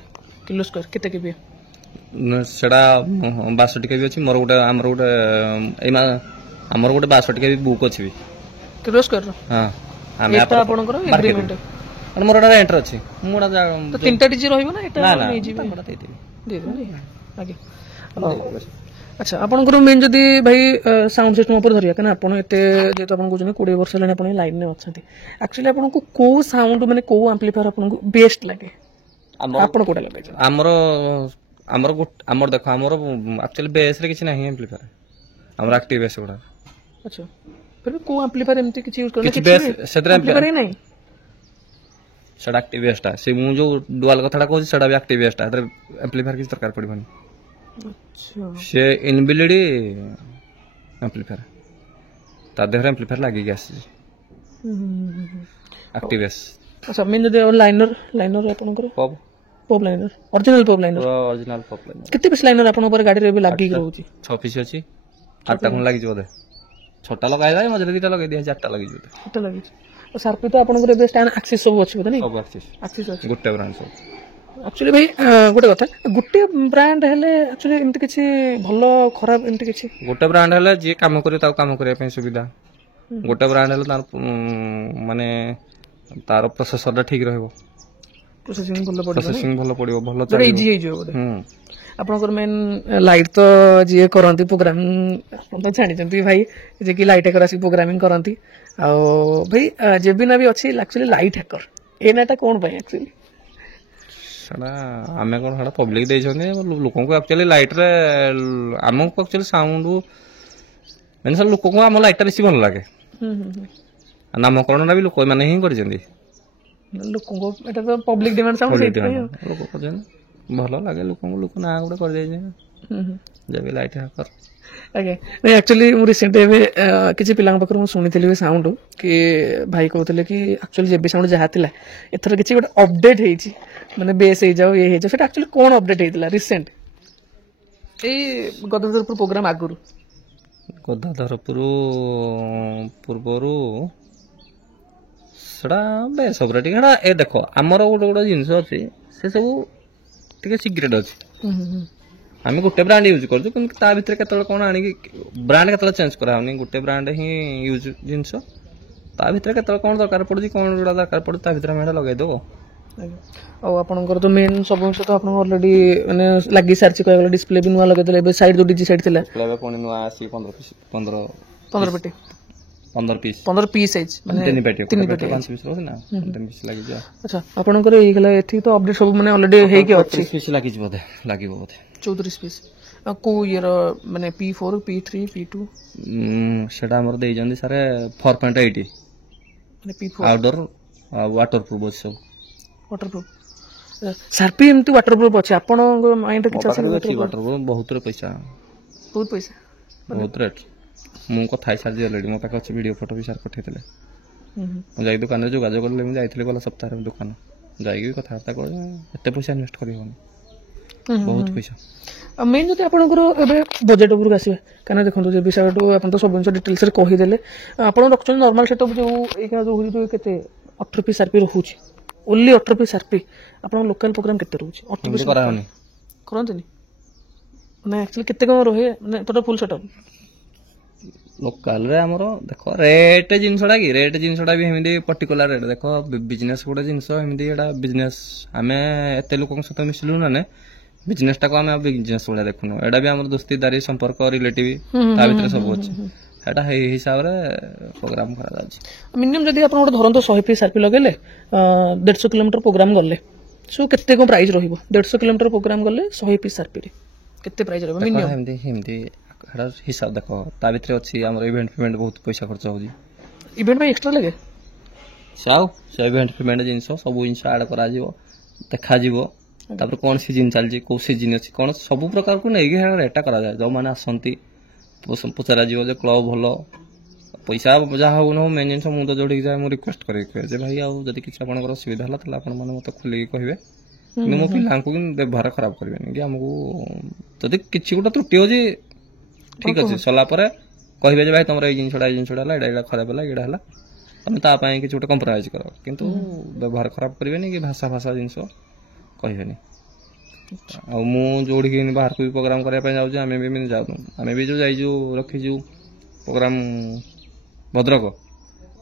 କିଲୋସ୍କୋୟାର କେତେ କେବି ସେଟା 62 କେବି ଅଛି ମୋର ଗୋଟେ ଆମର ଗୋଟେ ଆମର ଗୋଟେ 62 କେବି ବୁକ୍ ଅଛି ବି କିଲୋସ୍କୋୟାର ହଁ ଆମେ ଆପଣଙ୍କର ଏଗ୍ରିମେଣ୍ଟ ମୋର ଗୋଟେ ରେଣ୍ଟର ଅଛି ମୁଁ ତିନିଟା ଡିଜି ରହିବ ନା ଏଟା ନେଇଯିବି ଆଜ୍ଞା ଆଚ୍ଛା ଆପଣଙ୍କର ମେନ୍ ଯଦି ଭାଇ ସାଉଣ୍ଡ ସିଷ୍ଟମ ଉପରେ ଧରିବା କାରଣ ଆପଣ ଏତେ ଯେହେତୁ ଆପଣ କହୁଛନ୍ତି 20 ବର୍ଷ ହେଲାଣି ଆପଣ ଲାଇନରେ ଅଛନ୍ତି ଆକ୍ଚୁଆଲି ଆପଣଙ୍କୁ କୋଉ ସାଉଣ୍ଡ ମାନେ କୋଉ ଆମ୍ପ୍ଲିଫାୟର ଆପଣଙ୍କୁ ବେଷ୍ଟ ଲାଗେ ଆପଣ କୋଉଟା ଲଗାଇଛନ୍ତି ଆମର ଦେଖ ଆମର ଆକ୍ଚୁଆଲି ବେସ୍ ରେ କିଛି ନାହିଁ ଆମ୍ପ୍ଲିଫାୟର ଆମର ଆକ୍ଟିଭ ବେସ୍ ଗୁଡ଼ା ଆଚ୍ଛା ଫିର୍ କୋଉ ଆମ୍ପ୍ଲିଫାୟର ଏମିତି କିଛି ୟୁଜ କିଛି ବେସ୍ ସେଥିରେ ଆମ୍ପ୍ଲିଫାୟର ନାହିଁ ସେଟା ଆକ୍ଟିଭ ବେସ୍ଟା ସେ ମୁଁ ଯୋଉ ଡୁଆଲ କଥାଟା କହୁଛି ସେଟା ବି ଆକ୍ଟିଭ ବେସ୍ଟା ସେଥିରେ ଆମ୍ପ୍ଲିଫାୟର କିଛି ଦରକାର ପଡ଼ିବନି ସେ ଇନବିଲ୍ଡ ଆମ୍ପ୍ଲିଫାୟର ତା ଦେହରେ ଆମ୍ପ୍ଲିଫାୟର ଲାଗିକି ଆସିଛି ଆକ୍ଟିଭ ବେସ୍ ଆଚ୍ଛା ମେନ୍ ଯଦି ଲାଇନର ଆପଣଙ୍କର ପପ୍ ଲାଇନର ଅରିଜିନାଲ ପପ୍ ଲାଇନର କେତେ ପିସ୍ ଲାଇନର ଆପଣଙ୍କ ଉପରେ ଗାଡ଼ିରେ ଏବେ ଲାଗିକି ରହୁଛି 6 ପିସ୍ ଅଛି 8ଟା ଖଣ୍ଡେ ଲାଗିଛି ବୋଧେ 6ଟା ଲଗାଇଲା ମଝିରେ 2ଟା ଲଗାଇ ଦିଆ 4ଟା ଲାଗିଛି ବୋଧେ ଲାଗିଛି ସାର୍ପି ତ ଆପଣଙ୍କର ଏବେ ଷ୍ଟାଣ୍ଡ ଆକ୍ସିସ୍ ସବୁ ଅଛି ବୋଧେ ସବୁ ଆକ୍ସିସ୍ ଅଛି ଗୋଟେ ବ୍ରାଣ୍ଡ ସବୁ ଆକ୍ଚୁଆଲି ଭାଇ ଗୋଟେ କଥା ଗୋଟେ ବ୍ରାଣ୍ଡ ହେଲେ ଆକ୍ଚୁଆଲି ଏମିତି କିଛି ଭଲ ଖରାପ ଏମିତି କିଛି ଗୋଟେ ବ୍ରାଣ୍ଡ ହେଲେ ଯିଏ କାମ କରିବ ତାକୁ କାମ କରିବା ପାଇଁ ସୁବିଧା ଗୋଟେ ବ୍ରାଣ୍ଡ ହେଲେ ତାର ମାନେ ତାର ପ୍ରୋସେସରଟା ଠିକ ରହିବ ପ୍ରୋସେସିଂ ଭଲ ପଡ଼ିବ ଭଲ ଇଜି ହେଇଯିବ ବୋଧେ ଆପଣଙ୍କର ମେନ୍ ଲାଇଟ୍ ତ ଯିଏ କରନ୍ତି ପ୍ରୋଗ୍ରାମିଂ ଆପଣ ତ ଜାଣିଛନ୍ତି ଭାଇ ଯେ କି ଲାଇଟ୍ ହ୍ୟାକର ଆସିକି ପ୍ରୋଗ୍ରାମିଂ କରନ୍ତି ଆଉ ଭାଇ ଜେବିନା ବି ଅଛି ଆକ୍ଚୁଆଲି ଲାଇଟ୍ ହ୍ୟାକର ଏ ନାଁଟା କ'ଣ ପାଇଁ ଆକ୍ଚୁଆଲି ସେଟା ଆମେ କ'ଣ ସେଟା ପବ୍ଲିକ ଦେଇଛନ୍ତି ଲୋକଙ୍କୁ ଆକ୍ଚୁଆଲି ଲାଇଟ୍ରେ ଆମକୁ ଆକ୍ଚୁଆଲି ସାଉଣ୍ଡ ମାନେ ସେ ଲୋକଙ୍କୁ ଆମ ଲାଇଟ୍ଟା ବେଶୀ ଭଲ ଲାଗେ ନାମକରଣଟା ବି ଲୋକମାନେ ହିଁ କରିଛନ୍ତି ଲୋକଙ୍କୁ ଏଟା ତ ପବ୍ଲିକ ଡିମାଣ୍ଡ ସାଉଣ୍ଡ ସେଇଥିପାଇଁ ଲୋକ କରିଛନ୍ତି ଭଲ ଲାଗେ ଲୋକଙ୍କୁ ଲୋକ ନାଁ ଗୋଟେ କରିଦେଇଛି ଯେବି ଲାଇଟ୍ ହ୍ୟାକର ଆଜ୍ଞା ନାଇଁ ଆକ୍ଚୁଆଲି ମୁଁ ରିସେଣ୍ଟ ଏବେ କିଛି ପିଲାଙ୍କ ପାଖରୁ ମୁଁ ଶୁଣିଥିଲି ସାଉଣ୍ଡ କି ଭାଇ କହୁଥିଲେ କି ଆକ୍ଚୁଆଲି ଜେବି ସାଉଣ୍ଡ ଯାହା ଥିଲା ଏଥର କିଛି ଗୋଟେ ଅପଡେଟ୍ ହେଇଛି ମାନେ ବେସ୍ ହେଇଯାଉ ଇଏ ହେଇଯାଉ ସେଟା ଆକ୍ଚୁଆଲି କ'ଣ ଅପଡେଟ୍ ହେଇଥିଲା ରିସେଣ୍ଟ ଏଇ ଗଦାଧରପୁର ପ୍ରୋଗ୍ରାମ ଆଗରୁ ଗଦାଧରପୁର ପୂର୍ବରୁ ସେଟା ବେସ୍ ଉପରେ ଟିକେ ସେଟା ଏ ଦେଖ ଆମର ଗୋଟେ ଗୋଟେ ଜିନିଷ ଅଛି ସେ ସବୁ ଟିକେ ସିକ୍ରେଟ୍ ଅଛି ଆମେ ଗୋଟେ ବ୍ରାଣ୍ଡ ୟୁଜ୍ କରୁଛୁ କିନ୍ତୁ ତା ଭିତରେ କେତେବେଳେ କ'ଣ ଆଣିକି ବ୍ରାଣ୍ଡ କେତେବେଳେ ଚେଞ୍ଜ କରାହେଉନି ଗୋଟେ ବ୍ରାଣ୍ଡ ହିଁ ୟୁଜ୍ ଜିନିଷ ତା ଭିତରେ କେତେବେଳେ କ'ଣ ଦରକାର ପଡ଼ୁଛି କ'ଣ ଯୋଉଟା ଦରକାର ପଡ଼ୁଛି ତା ଭିତରେ ଆମେ ଏଇଟା ଲଗାଇଦେବୁ ଆଉ ଆପଣଙ୍କର ତ ମେନ୍ ସବୁ ଜିନିଷ ତ ଆପଣଙ୍କ ଅଲରେଡ଼ି ମାନେ ଲାଗି ସାରିଛି କହିବାକୁ ଗଲେ ଡିସପ୍ଲେ ବି ନୂଆ ଲଗେଇଦେଲେ ଏବେ ସାଇଡ୍ ଯୋଉ ଡିଜି ସାଇଡ୍ ଥିଲା ପୁଣି ନୂଆ ଆସି 15 ପେଟି 15 ପିସ୍ ସାଇଜ୍ ମାନେ 3 ପେଟି 5 ପିସ୍ ରହୁଛି ନା 3 ପିସ୍ ଲାଗିଛି ଆଚ୍ଛା ଆପଣଙ୍କର ହେଇଗଲା ଏଠି ତ ଅପଡେଟ୍ ସବୁ ମାନେ ଅଲରେଡ଼ି ହେଇକି ଅଛି ପିସ୍ ଲାଗିଛି ବୋଧେ ଲାଗିବ ବୋଧେ 34 ପିସ୍ କୋଉ ଇୟର ମାନେ P4 P3 P2 ସେଟା ଆମର ଦେଇଛନ୍ତି ସାର୍ 4.80 ମାନେ P4 ଆଉଟଡୋର ୱାଟର ପ୍ରୁଫ୍ ଅଛି ସବୁ ୱାଟର ପ୍ରୁଫ୍ ସାର୍ପି ଏମିତି ୱାଟର ପ୍ରୁଫ୍ ଅଛି ଆପଣଙ୍କ ମାଇଣ୍ଡରେ କିଛି ଅଛି ୱାଟର ପ୍ରୁଫ୍ ବହୁତ ପଇସା ବହୁତ ରେଟ୍ ମୁଁ କଥା ହେଇସାରିଛି ଅଲରେଡ଼ି ମୋ ପାଖରେ ଅଛି ଭିଡ଼ିଓ ଫଟୋ ବି ସାର୍ ପଠେଇଥିଲେ ମୁଁ ଯାଇକି ଦୋକାନରେ ଯୋଗାଯୋଗ କଲି ମୁଁ ଯାଇଥିଲି ଗଲା ସପ୍ତାହରେ ଦୋକାନ ଯାଇକି କଥାବାର୍ତ୍ତା କରି ଏତେ ପଇସା ଇନଭେଷ୍ଟ କରିହେବନି ବହୁତ ପଇସା ଆଉ ମେନ୍ ଯଦି ଆପଣଙ୍କର ଏବେ ବଜେଟ୍ ଉପରକୁ ଆସିବା କାରଣ ଦେଖନ୍ତୁ ଯେ ବିଷୟଠୁ ଆପଣ ତ ସବୁ ଜିନିଷ ଡିଟେଲ୍ସରେ କହିଦେଲେ ଆପଣ ରଖୁଛନ୍ତି ନର୍ମାଲ ସେଟଅପ୍ ଯେଉଁ ଏଇଖିଣା ଯେଉଁ କେତେ 18 ପିସ୍ ସାର୍ପି ରହୁଛି ଓନ୍ଲି 18 ପିସ୍ ସାର୍ପି ଆପଣଙ୍କ ଲୋକାଲ୍ ପ୍ରୋଗ୍ରାମ କେତେ ରହୁଛି 18 ପିସ୍ କରନ୍ତିନି ମାନେ ଆକ୍ଚୁଆଲି କେତେ କଣ ରହେ ମାନେ ଟୋଟାଲ ଫୁଲ୍ ସେଟଅପ୍? ଲୋକାଲରେ ଆମର ଦେଖ ରେଟ୍ ଜିନିଷଟା କି ରେଟ୍ ଜିନିଷଟା ବି ଏମିତି ପର୍ଟିକୁଲାର ରେଟ୍ ଦେଖ ବିଜନେସ୍ ଗୋଟେ ଜିନିଷ ଏମିତି ଏଇଟା ବିଜନେସ୍ ଆମେ ଏତେ ଲୋକଙ୍କ ସହିତ ମିଶିଲୁ ମାନେ ବିଜନେସଟାକୁ ଆମେ ବିଜନେସ୍ ଭଳିଆ ଦେଖୁନୁ ଏଇଟା ବି ଆମର ଦୋସ୍ତିଦାରୀ ସମ୍ପର୍କ ରିଲେଟିଭ ତା ଭିତରେ ସବୁ ଅଛି ସେଇଟା ସେଇ ହିସାବରେ ପ୍ରୋଗ୍ରାମ କରାଯାଉଛି। ମିନିମମ୍ ଯଦି ଆପଣ ଗୋଟେ ଧରନ୍ତୁ 100 ପିସ୍ ଆର୍ପି ଲଗେଇଲେ 150 କିଲୋମିଟର ପ୍ରୋଗ୍ରାମ ଗଲେ ସୋ କେତେ କଣ ପ୍ରାଇସ୍ ରହିବ? 150 କିଲୋମିଟର ପ୍ରୋଗ୍ରାମ ଗଲେ 100 ପିସ୍ ଆର୍ପିରେ କେତେ ପ୍ରାଇସ୍ ରହିବ ମିନିମମ୍? ଏମିତି ସେଟା ହିସାବ ଦେଖ ତା ଭିତରେ ଅଛି ଆମର ଇଭେଣ୍ଟ ଫିଭେଣ୍ଟ ବହୁତ ପଇସା ଖର୍ଚ୍ଚ ହଉଛି। ଇଭେଣ୍ଟ ପାଇଁ ଏକ୍ସଟ୍ରା ଲାଗେ ସେ ଇଭେଣ୍ଟ ଫିଭେଣ୍ଟ ଜିନିଷ ସବୁ ଜିନିଷ ଆଡ୍ କରାଯିବ ଦେଖାଯିବ ତାପରେ କଣ ସିଜିନ୍ ଚାଲିଛି କୋଉ ସିଜିନ୍ ଅଛି କଣ ସବୁ ପ୍ରକାରକୁ ନେଇକି ରେଟ୍ଟା କରାଯାଏ। ଯୋଉମାନେ ଆସନ୍ତି ପଚରାଯିବ ଯେ କ୍ଲବ୍ ଭଲ ପଇସା ଯାହା ହଉ ନ ହଉ ମେନ୍ ଜିନିଷ ମୁଁ ତ ଯୋଉଠିକି ଯାଏ ମୁଁ ରିକ୍ୱେଷ୍ଟ କରିକି କୁହେ ଯେ ଭାଇ ଆଉ ଯଦି କିଛି ଆପଣଙ୍କର ଅସୁବିଧା ହେଲା ତାହେଲେ ଆପଣମାନେ ମୋତେ ଖୋଲିକି କହିବେ କିନ୍ତୁ ମୋ ପିଲାଙ୍କୁ କିନ୍ତୁ ବ୍ୟବହାର ଖରାପ କରିବେନି କି ଆମକୁ ଯଦି କିଛି ଗୋଟେ ତ୍ରୁଟି ହଉଛି ଠିକ୍ ଅଛି ସରିଲା ପରେ କହିବେ ଯେ ଭାଇ ତମର ଏଇ ଜିନିଷଟା ହେଲା ଏଇଟା ଖରାପ ହେଲା ଏଇଟା ହେଲା ତମେ ତା ପାଇଁ କିଛି ଗୋଟେ କମ୍ପ୍ରମାଇଜ୍ କର କିନ୍ତୁ ବ୍ୟବହାର ଖରାପ କରିବେନି କି ଭାଷା ଜିନିଷ କହିବେନି। ଆଉ ମୁଁ ଯୋଉଠିକି ବାହାରକୁ ବି ପ୍ରୋଗ୍ରାମ କରିବା ପାଇଁ ଯାଉଛି ଆମେ ବି ଯାଉନୁ ଆମେ ବି ଯୋଉ ଯାଇଛୁ ରଖିଛୁ ପ୍ରୋଗ୍ରାମ ଭଦ୍ରକ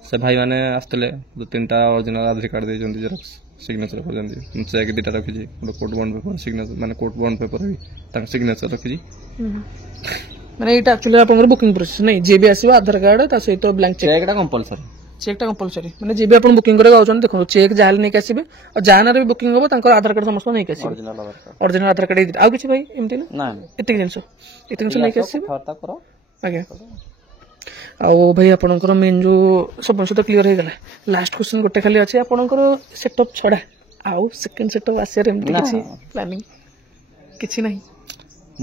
ସେ ଭାଇମାନେ ଆସିଥିଲେ 2-3ଟା ଅରିଜିନାଲ ଆଧାର କାର୍ଡ ଦେଇଛନ୍ତି ଜେରକ୍ସ ସିଗ୍ନେଚର କରିଛନ୍ତି ଚେକ୍ 2ଟା ରଖିଛି ଗୋଟେ କୋର୍ଟ ବଣ୍ଡ ପେପର ସିଗ୍ନେଚର ମାନେ କୋର୍ଟ ବଣ୍ଡ ପେପର ବି ତାଙ୍କ ସିଗ୍ନେଚର ରଖିଛି। ମାନେ ଏଇଟା ଆକ୍ଚୁଆଲି ଆପଣଙ୍କର ବୁକିଂ ପ୍ରୋସେସ୍ ନାଇଁ ଯିଏ ବି ଆସିବ ଆଧାର କାର୍ଡ ତା ସହିତ ବ୍ଲାଙ୍କ ଚେକ୍ଟା କମ୍ପଲସରି ଚେକ୍ଟା କମ୍ପଲସରି ମାନେ ଯିଏ ବି ଆପଣ ବୁକିଂ କରିବାକୁ ଯାଉଛନ୍ତି ଦେଖନ୍ତୁ ଚେକ୍ ଯାହାହେଲେ ନେଇକି ଆସିବେ ଆଉ ଯାହା ନାଁରେ ବି ବୁକିଂ ହବ ତାଙ୍କର ଆଧାର କାର୍ଡ ସମସ୍ତ ନେଇକି ଆସିବେ ଅରିଜିନାଲ ଆଧାର କାର୍ଡ ଆଉ କିଛି ଭାଇ ଏମିତି ନା ଏତିକି ଜିନିଷ ନେଇକି ଆସିବେ ଆଜ୍ଞା। ଆଉ ଭାଇ ଆପଣଙ୍କର ମେନ୍ ଯୋଉ ସବୁ ଜିନିଷ ତ କ୍ଲିୟର ହେଇଗଲା ଲାଷ୍ଟ କ୍ୱେଶ୍ଚନ ଗୋଟେ ଖାଲି ଅଛି ଆପଣଙ୍କର ସେଟଅପ୍ ଛଡା ଆଉ ସେକେଣ୍ଡ ସେଟଅପ୍ ଆସିବାର ଏମିତି କିଛି ପ୍ଲାନିଂ କିଛି ନାହିଁ?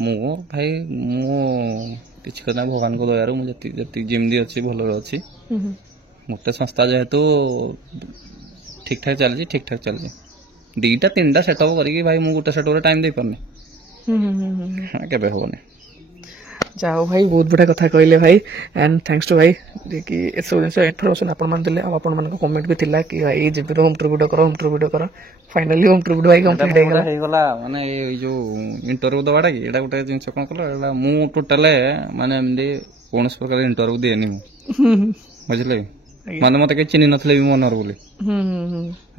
ମୁଁ କିଛି କଥା ଭଗବାନଙ୍କ ଦୟାରୁ ମୁଁ ଯେତିକି ଯେମିତି ଅଛି ଭଲରେ ଅଛି ଗୋଟେ ସଂସ୍ଥା ଯେହେତୁ ଠିକ୍ ଠାକ୍ ଚାଲିଛି 2ଟା 3ଟା ସେଟଅପ୍ କରିକି ଭାଇ ମୁଁ ଗୋଟେ ସେଟଅପ୍ରେ ଟାଇମ୍ ଦେଇପାରୁନି କେବେ ହବନି। ଯାହା ହଉ ଭାଇ ବହୁତ ବଢିଆ କଥା କହିଲେ ଭାଇ ଆଣ୍ଡ ଥ୍ୟାଙ୍କ୍ସ ଟୁ ଭାଇ ଯିଏକି ଏସବୁ ଜିନିଷ ଇନଫର୍ମେସନ୍ ଆପଣମାନେ ଦେଲେ ଆଉ ଆପଣମାନଙ୍କ କମେଣ୍ଟ ବି ଥିଲା କି ଭାଇ ଜିବିର ହୋମ୍ ଟୁର୍ ଭିଡ଼ିଓ କର ଫାଇନାଲି ହୋମ୍ ଟୁର୍ ଭିଡ଼ିଓ ଭାଇ କମ୍ପ୍ଲିଟ୍ ହେଇଗଲା। ମାନେ ଏଇ ଯୋଉ ଇଣ୍ଟରଭ୍ୟୁ ଦେବାଟା କି ଏଇଟା ଗୋଟେ ଜିନିଷ କଣ କଲ ଏଇଟା ମୁଁ ଟୋଟାଲ ମାନେ ଏମିତି କୌଣସି ପ୍ରକାର ଇଣ୍ଟରଭ୍ୟୁ ଦିଏନି ମୁଁ ବୁଝିଲେ ମାନେ ମତେ କେହି ଚିହ୍ନି ନଥିଲେ ବି ମନର ବୋଲି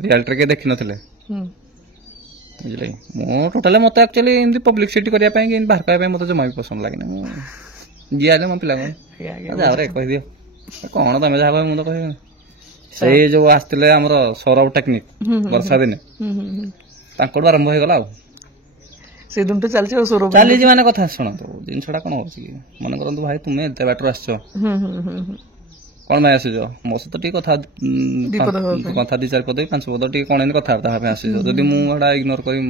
ରିଆଲିଟିରେ କେହି ଦେଖିନଥିଲେ ବୁଝିଲେ ମୁଁ ଟୋଟାଲି ମତେ ଆକ୍ଚୁଆଲି ଏମିତି ପବ୍ଲିସିଟି କରିବା ପାଇଁ କି ବାହାର କରିବା ପାଇଁ ମତେ ଜମା ବି ପସନ୍ଦ ଲାଗେନି ମୁଁ ଯିଏ ହେଲେ ମୋ ପିଲାଙ୍କୁ ଯାହାରେ କହିଦିଅ କଣ ତମେ ଯାହା କହିବ ମୁଁ ତ କହିବି। ସେଇ ଯୋଉ ଆସିଥିଲେ ଆମର ସୌରଭ ଟେକ୍ନିକ ବର୍ଷା ଦିନେ ତାଙ୍କଠୁ ଆରମ୍ଭ ହେଇଗଲା ଆଉ ସେ ଦିନଠୁ ଚାଲିଛି ଆଉ ସୌରଭ ଚାଲିଛି ମାନେ କଥା ଶୁଣନ୍ତୁ ଜିନିଷଟା କଣ ହଉଛି କି ମନେ କରନ୍ତୁ ଭାଇ ତୁମେ ଏତେ ବାଟରୁ ଆସିଛ କଣ ପାଇଁ ଆସିଛ ମୋ ସହିତ ଟିକେ କଥା 2-4 ପଦ 5 ପଦ ଟିକେ କଣ ଏମିତି କଥାବାର୍ତ୍ତା ହେବା ପାଇଁ ଆସିଛ ଯଦି ମୁଁ ଏଟା ଇଗ୍ନୋର କରିବି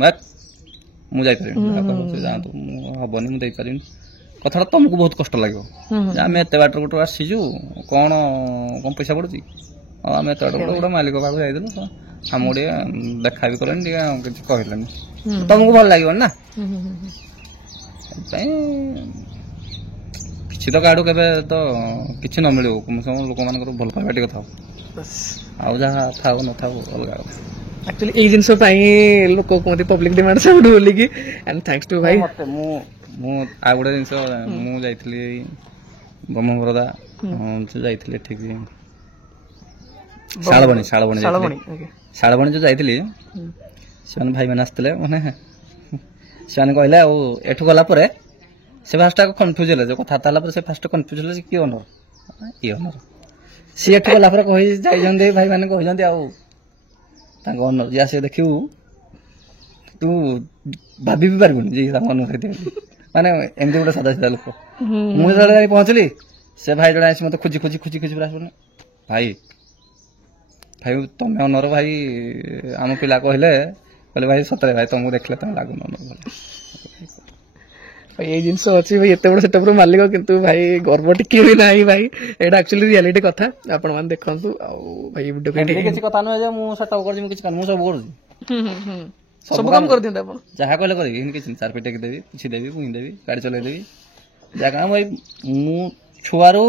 ମୁଁ ଯାଇପାରିବିନି ଯାଆନ୍ତୁ ମୁଁ ହବନି ମୁଁ ଦେଇପାରିବିନି କଥାଟା ତମକୁ ବହୁତ କଷ୍ଟ ଲାଗିବ ଯେ ଆମେ ଏତେ ବାଟରୁ ଗୋଟେ ଆସିଛୁ କଣ ପଇସା ପଡୁଛି ଆଉ ଆମେ ଏତେ ବାଟ ଗୋଟେ ମାଲିକ ପାଖକୁ ଯାଇଥିଲୁ ଆମକୁ ଟିକେ ଦେଖା ବି କଲେନି ଟିକେ କିଛି କହିଲେନି ତମକୁ ଭଲ ଲାଗିବନି ନା ସେଥିପାଇଁ କିଛି ତ କାହାଠୁ କେବେ ତ କିଛି ନ ମିଳିବ ଲୋକମାନଙ୍କର ଭଲ ପାଇବା ଟିକେ ଥାଉ ଆଉ ଯାହା ଥାଉ ନଥାଉ ଅଲଗା କଥା। ଆକ୍ଚୁଆଲି ଏଇ ଜିନିଷ ପାଇଁ ଲୋକ କୁହନ୍ତି ପବ୍ଲିକ ଡିମାଣ୍ଡ ସବୁଠୁ ବୋଲିକି ଆଣ୍ଡ ଥ୍ୟାଙ୍କ୍ସ ଟୁ ଭାଇ ମୁଁ ଆଉ ଗୋଟେ ଜିନିଷ ମୁଁ ଯାଇଥିଲି ବ୍ରହ୍ମବରଦା ଯାଇଥିଲି ଏଠିକି ଶାଳବଣୀ ଯୋଉ ଯାଇଥିଲି ସେମାନେ ଭାଇମାନେ ଆସିଥିଲେ ମାନେ ସେମାନେ କହିଲେ ଆଉ ଏଠୁ ଗଲା ପରେ ସେ ଫାଷ୍ଟ କନଫ୍ୟୁଜ ହେଲେ ଯୋଉ କଥାବାର୍ତ୍ତା ହେଲା ପରେ ସେ ଫାଷ୍ଟ କନଫ୍ୟୁଜ ହେଲେ କି ଅନର ସିଏ ଏଠୁ ଗଲା ପରେ କହି ଯାଇଛନ୍ତି ଭାଇମାନେ କହିଛନ୍ତି ଆଉ ତାଙ୍କ ଅନର ଯିଏ ଆସିବେ ଦେଖିବୁ ତୁ ଭାବି ବି ପାରିବୁନି ଯେ ତାଙ୍କ ଅନର ହେଇଥିବେ ମାନେ ଏମିତି ଗୋଟେ ସାଧା ସିଧା ଲୋକ। ମୁଁ ଯେତେବେଳେ ଯାଇ ପହଞ୍ଚିଲି ସେ ଭାଇ ଜଣେ ଆସି ମତେ ଖୋଜି ଆସିବନି ଭାଇ ତମେ ଅନର ଭାଇ ଆମ ପିଲା କହିଲେ ଭାଇ ସତରେ ଭାଇ ତମକୁ ଦେଖିଲେ ତମେ ଲାଗୁନ ଏଇ ଜିନିଷ ଅଛି ଭାଇ ଏତେ ବଡ ସେଟଅପର ମାଲିକ କିନ୍ତୁ ଭାଇ ଗର୍ବ ଟିକେ ବି ନାହିଁ ଭାଇ ଏଇଟା ଆକ୍ଚୁଆଲି ରିଆଲିଟି କଥା ଆପଣ ମାନେ ଦେଖନ୍ତୁ ଆଉ ଭାଇ କିଛି କଥା ନୁହେଁ ଯେ ମୁଁ ସେଟଅପ କରିଛି ମୁଁ କିଛି ମୁଁ ସବୁ କରୁଛି ସବୁ କାମ କରିଦିଅନ୍ତି ଆପଣ ଯାହା କହିଲେ କରିବି ଏମିତି କିଛି ଚାର ପିଟେକି ଦେବି କିଛି ଦେବି ପୁଣି ଦେବି ଗାଡି ଚଲେଇଦେବି ଯାହା ଭାଇ ମୁଁ ଛୁଆରୁ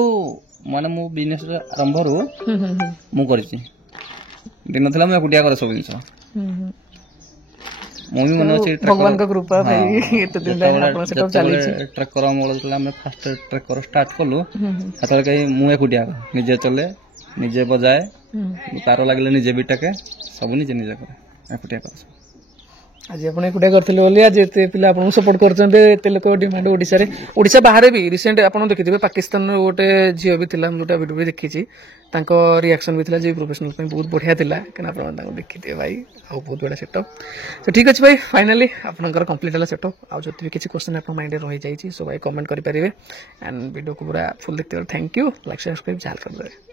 ମାନେ ମୁଁ ବିଜନେସ ଆରମ୍ଭରୁ ମୁଁ କରିଛି ଦିନ ଥିଲା ମୁଁ ଏକୁଟିଆ କରେ ସବୁ ଜିନିଷ ମୁଁ ବି ମନେ ଅଛି भगवान का कृपा भाई एते दिन आपण सेटअप चली छी ट्रैकर अमल जेतले हम फास्ट ट्रैकर स्टार्ट कलु सेतले कहीं मु एकुटिया निजे चले निजे बजाए तार लागले निजे बिटाके सब निजे निजे करे एकुटिया कर आज आपण एकुटिया करथिले बोली आज एते पिला आपण सपोर्ट करचंदे एते लोक डिमांड ओडिसा रे ओडिसा बाहर भी रिसेंट आपण देखिथिबे पाकिस्तान रो गोटे झियो भी थिला जोटा वीडियो भी देखिछि तांको रिएक्शन भी थिला जे प्रोफेशनल पे बहुत बढ़िया थिला केना आपण तांको देखिथिबे भाई आ बहुत बड़ा सेटअप तो ठीक अछि भाई फाइनली आपनकर कंप्लीट हला सेटअप आ जति भी किछि क्वेश्चन आपन माइंड रे रहि जाइछि सो भाई कमेंट करि परिबे एंड वीडियो को पूरा फुल देखते थैंक यू लाइक सब्सक्राइब जाल कर दे।